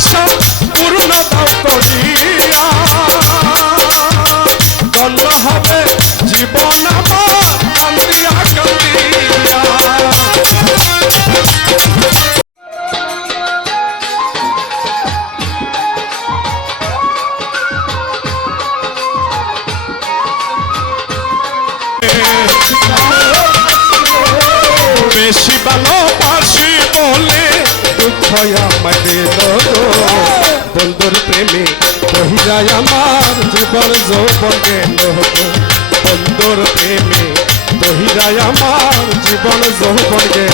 আশা পূর্ণ দাও করিয়া ধন্য হবে জীবন কান্দিয়া কান্দিয়া বেশি ভালোবাসি বলে দুঃখ আমাদের যায় আমার জীবন যৌবন গেল বন্ধুর প্রেমে তহিরায় আমার জীবন যৌবন। গেল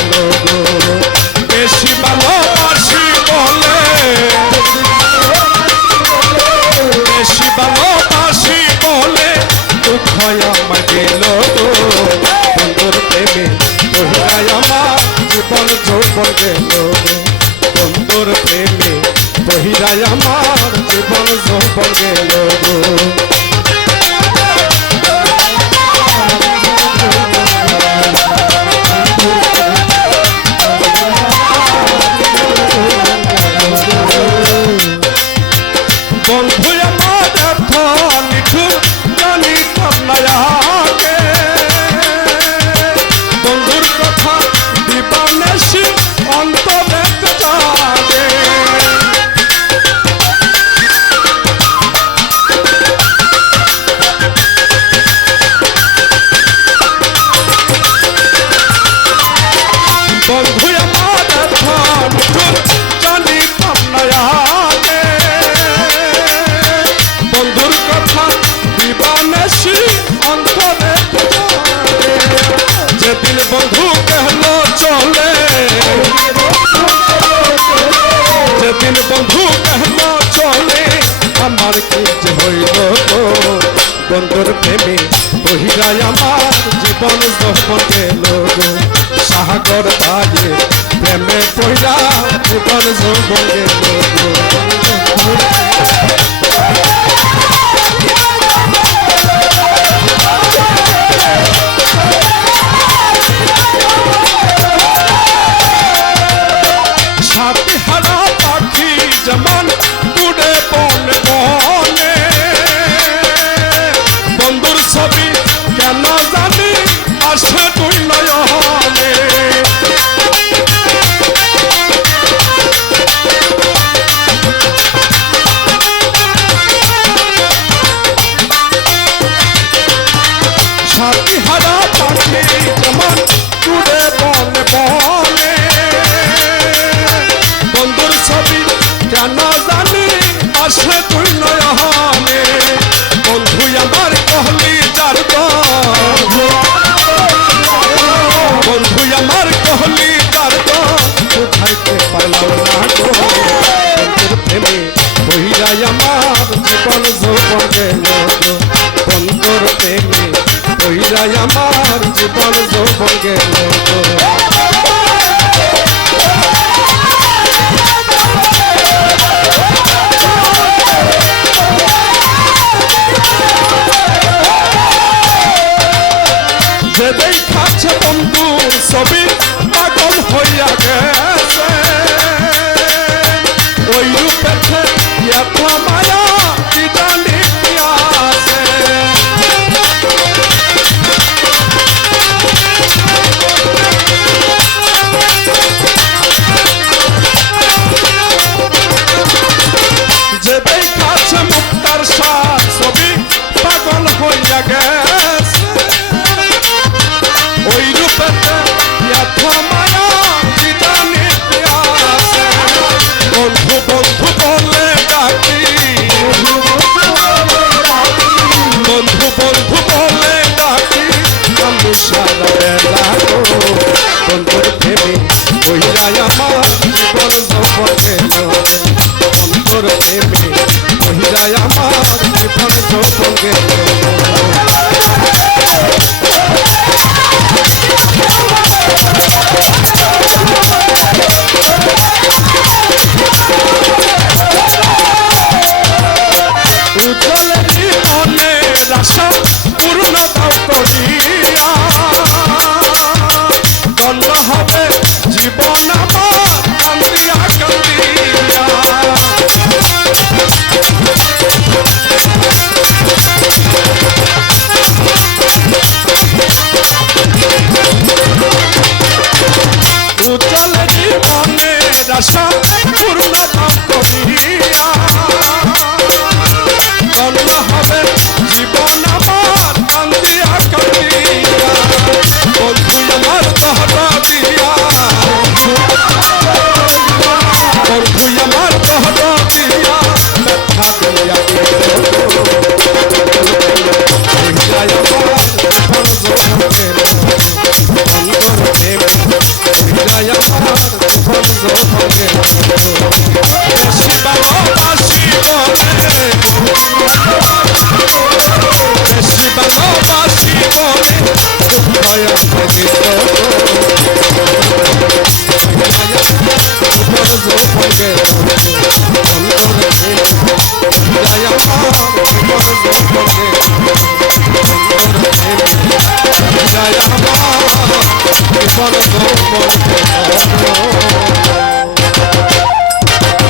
মনে লোগো সাগর তাজে প্রেমে পয়লা ফুটল যৌবন গেলো। যায় আমার জীবন যৌবনে